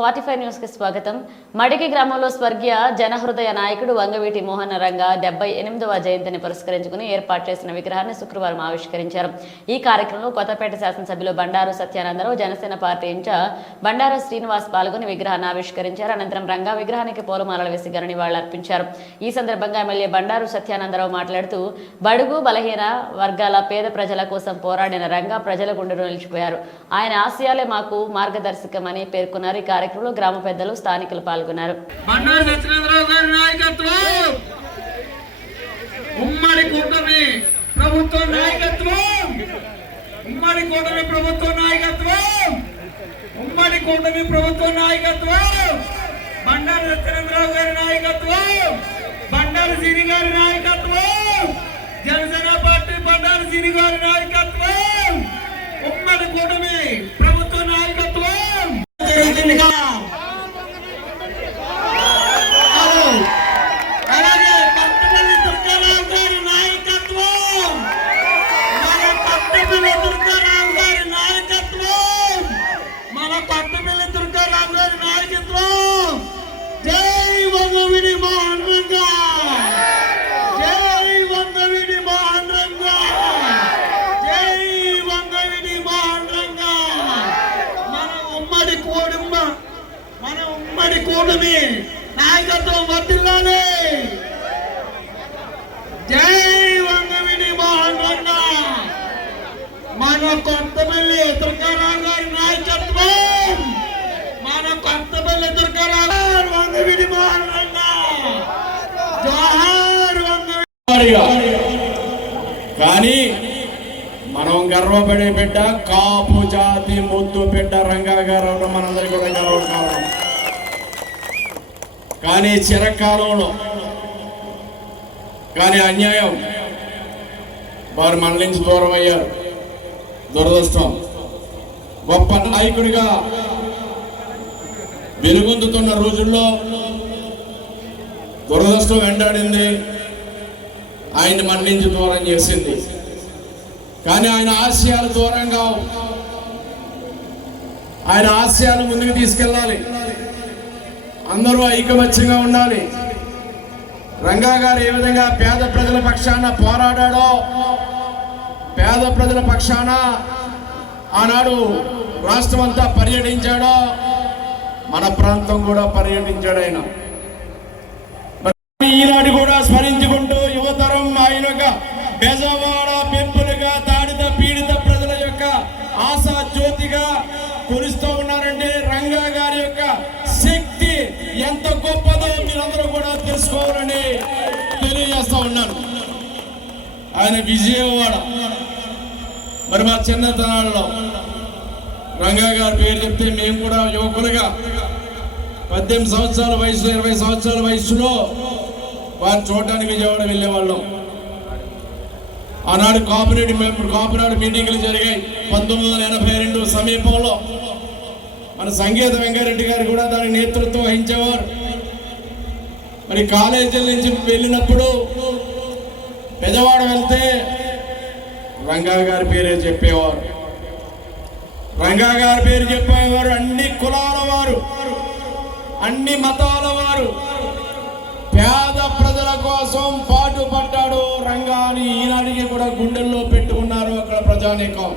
Forty five న్యూస్కి స్వాగతం. మడికి గ్రామంలో స్వర్గీయ జనహృదయ నాయకుడు వంగవీటి మోహన రంగ డెబ్బై ఎనిమిదవ జయంతిని పురస్కరించుకుని ఏర్పాటు చేసిన విగ్రహాన్ని శుక్రవారం ఆవిష్కరించారు. ఈ కార్యక్రమంలో కొత్తపేట శాసనసభ్యులు బండారు సత్యానందరావు జనసేన పార్టీ ఇన్ఛార్జ్ బండారు శ్రీనివాస్ పాల్గొని విగ్రహాన్ని ఆవిష్కరించారు. అనంతరం రంగా విగ్రహానికి పూలమాలలు వేసి వాళ్ళు అర్పించారు. ఈ సందర్భంగా ఎమ్మెల్యే బండారు సత్యానందరావు మాట్లాడుతూ బడుగు బలహీన వర్గాల పేద ప్రజల కోసం పోరాడిన రంగా ప్రజల గుండెను నిలిచిపోయారు. ఆయన ఆశయాలే మాకు మార్గదర్శకమని పేర్కొన్నారు. ఈ కార్యక్రమంలో గ్రామ పెద్దలు స్థానికులు పాల్గొన్నారు. బండారు సత్యనారాయణ గారి నాయకత్వం! ఉమ్మడి కూటమి ప్రభుత్వ నాయకత్వం! ఉమ్మడి కూటమి ప్రభుత్వ నాయకత్వం! ఉమ్మడి కూటమి ప్రభుత్వ నాయకత్వం! బండారు సత్యనారాయణ గారి నాయకత్వం! బండారు సిరి గారి నాయకత్వం! జనసేన పార్టీ బండారు సిరి గారి నాయకత్వం! ఉమ్మడి కూటమి Obrigado. కూటమి నాయకత్వం వర్తిల్లాలి జై వంగవిడి మోహన్ రంగ మన కొత్తపల్లి దుర్గారావు గారి నాయకత్వం. మన కొత్తపల్లి దుర్గారావు గారు వంగవిడి మోహన్ రంగ జోహార్ కానీ మనం గర్వపడే బిడ్డ కాపు జాతి ముద్దు బిడ్డ రంగా గారు మనందరికీ కూడా గర్వకారణం. కానీ చిరకాలంలో కానీ అన్యాయం. వారు మన నుంచి దూరం అయ్యారు. దురదృష్టం. గొప్ప నాయకుడిగా వెలుగొందుతున్న రోజుల్లో దురదృష్టం వెంటాడింది. ఆయన్ని మన నుంచి దూరం చేసింది. కానీ ఆయన ఆశయాలు దూరంగా ఆయన ఆశయాలు ముందుకు తీసుకెళ్ళాలి. అందరూ ఐకమత్యంగా ఉండాలి. రంగా గారు ఏ విధంగా పేద ప్రజల పక్షాన పోరాడాడో పేద ప్రజల పక్షాన ఆనాడు రాష్ట్రం అంతా పర్యటించాడో మన ప్రాంతం కూడా పర్యటించాడు ఆయన. ఈనాడు కూడా స్మరించుకుంటూ యువతరం ఆయన యొక్క ఎంత గొప్పదో మీరందరూ కూడా తెలుసుకోవాలని తెలియజేస్తా ఉన్నాను. ఆయన విజయవాడ. మరి మా చిన్నతనాల్లో రంగా గారి పేరు చెప్తే మేము కూడా యువకులుగా పద్దెనిమిది సంవత్సరాల వయసు ఇరవై సంవత్సరాల వయసులో వారిని చూడటానికి విజయవాడ వెళ్ళేవాళ్ళం. ఆనాడు కాపురేట్ కాపునాడు మీటింగ్లు జరిగాయి. పంతొమ్మిది వందల ఎనభై రెండు సమీపంలో. మన సంగీత వెంకరెడ్డి గారు కూడా దాని నేతృత్వం వహించేవారు. మరి కాలేజీల నుంచి వెళ్ళినప్పుడు పెదవాడ వెళ్తే రంగా గారి పేరే చెప్పేవారు. రంగా గారి పేరు చెప్పేవారు అన్ని కులాల వారు అన్ని మతాల వారు. పేద ప్రజల కోసం పాటు పడ్డాడు రంగాని ఈనాడికి కూడా గుండెల్లో పెట్టుకున్నారు అక్కడ ప్రజానీకం.